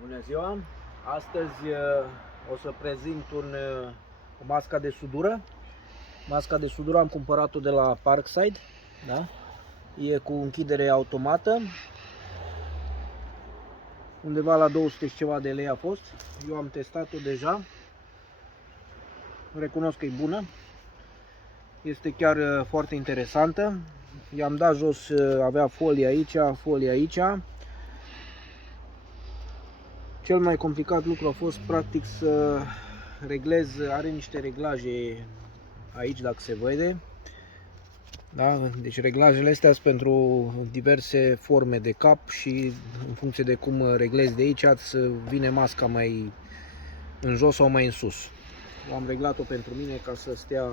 Bună ziua! Astăzi o să prezint o mască de sudură. Masca de sudură am cumpărat-o de la Parkside, da? E cu închidere automată. Undeva la 200 și ceva de lei a fost. Eu am testat-o deja. Recunosc că e bună. Este chiar foarte interesantă. I-am dat jos, avea folie aici, folie aici. Cel mai complicat lucru a fost practic să reglez, are niște reglaje aici dacă se vede. Da? Deci reglajele astea sunt pentru diverse forme de cap și în funcție de cum reglezi de aici să vine masca mai în jos sau mai în sus. Eu am reglat-o pentru mine ca să stea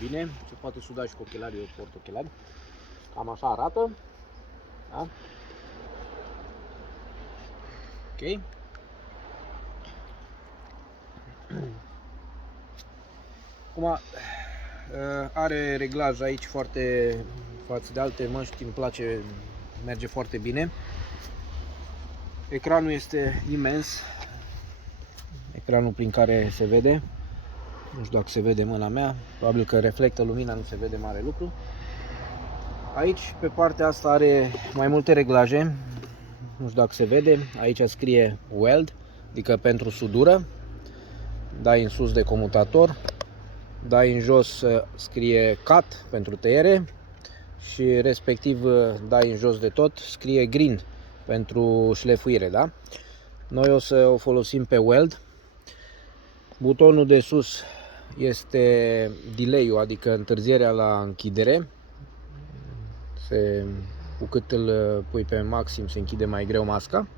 bine, se poate suda și cu ochelari, eu port ochelari. Cam așa arată. Da? Ok. Acum are reglaj aici foarte față de alte măști, îmi place, merge foarte bine. Ecranul este imens, ecranul prin care se vede, nu știu dacă se vede mâna mea, probabil că reflectă lumina, nu se vede mare lucru. Aici pe partea asta are mai multe reglaje, nu știu dacă se vede, aici scrie weld, adică pentru sudură, dai în sus de comutator. Dai în jos, scrie cut pentru tăiere și respectiv dai în jos de tot, scrie green pentru șlefuire, da? Noi o să o folosim pe weld. Butonul de sus este delay-ul, adică întârzierea la închidere. Cu cât îl pui pe maxim se închide mai greu masca.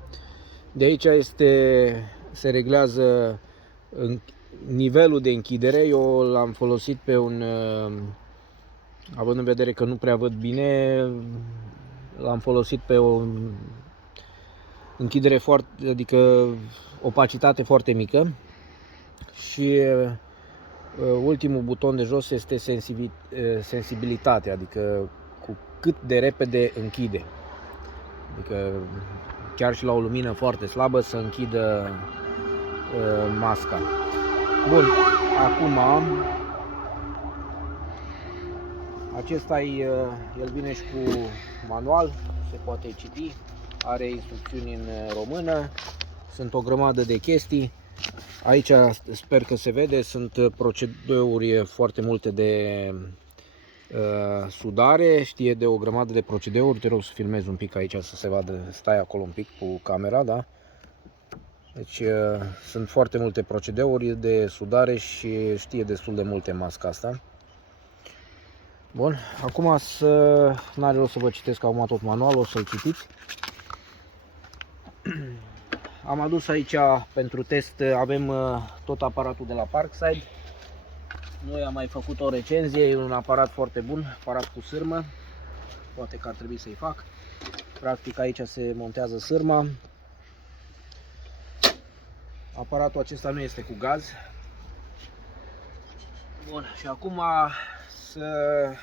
De aici se reglează nivelul de închidere. Eu l-am folosit pe un, având în vedere că nu prea văd bine, l-am folosit pe o închidere foarte, adică opacitate foarte mică. Și ultimul buton de jos este sensibilitate, adică cu cât de repede închide. Adică chiar și la o lumină foarte slabă să închidă masca. Bun, acum acesta el vine și cu manual, se poate citi, are instrucțiuni în română, sunt o grămadă de chestii. Aici sper că se vede, sunt procedeuri foarte multe de sudare, știe de o grămadă de procedeuri. Te rog să filmezi un pic aici să se vadă, stai acolo un pic cu camera, da? Deci sunt foarte multe procedeuri de sudare și știe destul de multe masca asta. Bun, acum n-are rost să vă citesc acum tot manualul, o să-l citiți. Am adus aici pentru test, avem tot aparatul de la Parkside. Noi am mai făcut o recenzie, e un aparat foarte bun, aparat cu sârmă. Poate că ar trebui să-i fac. Practic aici se montează sârma. Aparatul acesta nu este cu gaz. Bun, și acum să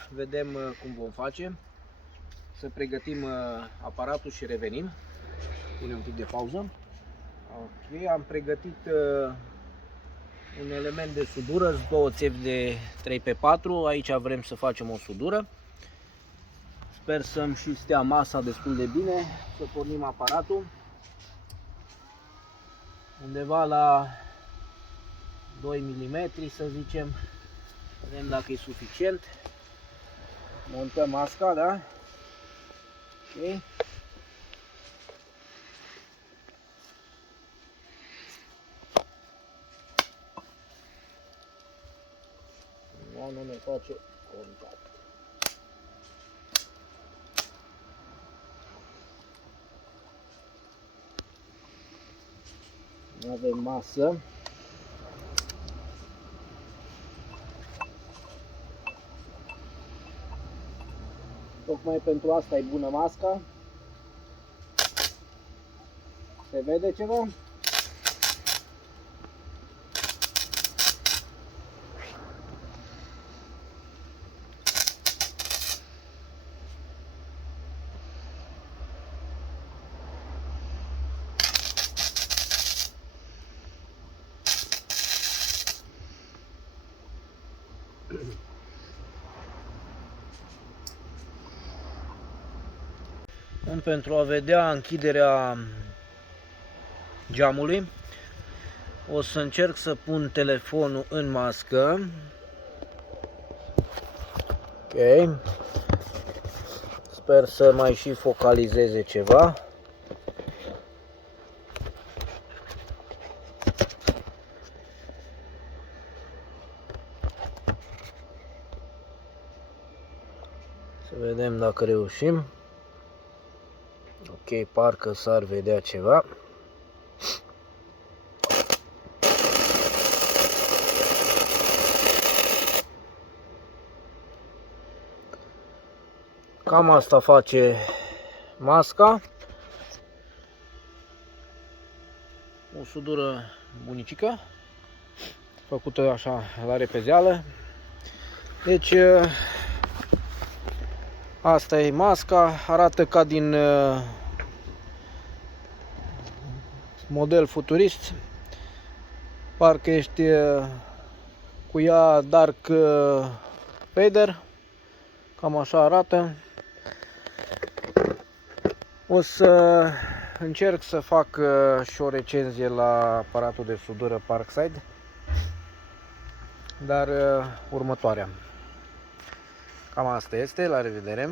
vedem cum vom face. Să pregătim aparatul și revenim. Punem un pic de pauză. Ok, am pregătit un element de sudură, două țevi de 3x4. Aici vrem să facem o sudură. Sper să-mi și stea masa destul de bine. Să pornim aparatul. Undeva la 2 mm, să zicem. Vedem dacă e suficient. Montăm masca, da? Ok. Nu ne face contact. Nu avem masă. Tocmai pentru asta e bună masca. Se vede ceva? Acum, pentru a vedea închiderea geamului, o să încerc să pun telefonul în mască. Ok. Sper să mai și focalizeze ceva. Să vedem dacă reușim. Ok, parcă s-ar vedea ceva. Cam asta face masca. O sudură bunicică, făcută așa la repezeală. Deci asta e masca, arată ca din model futurist. Parcă ești cu ea Dark Vader, cam așa arată. O să încerc să fac și o recenzie la aparatul de sudură Parkside, dar următoarea. Cam asta este, la revedere!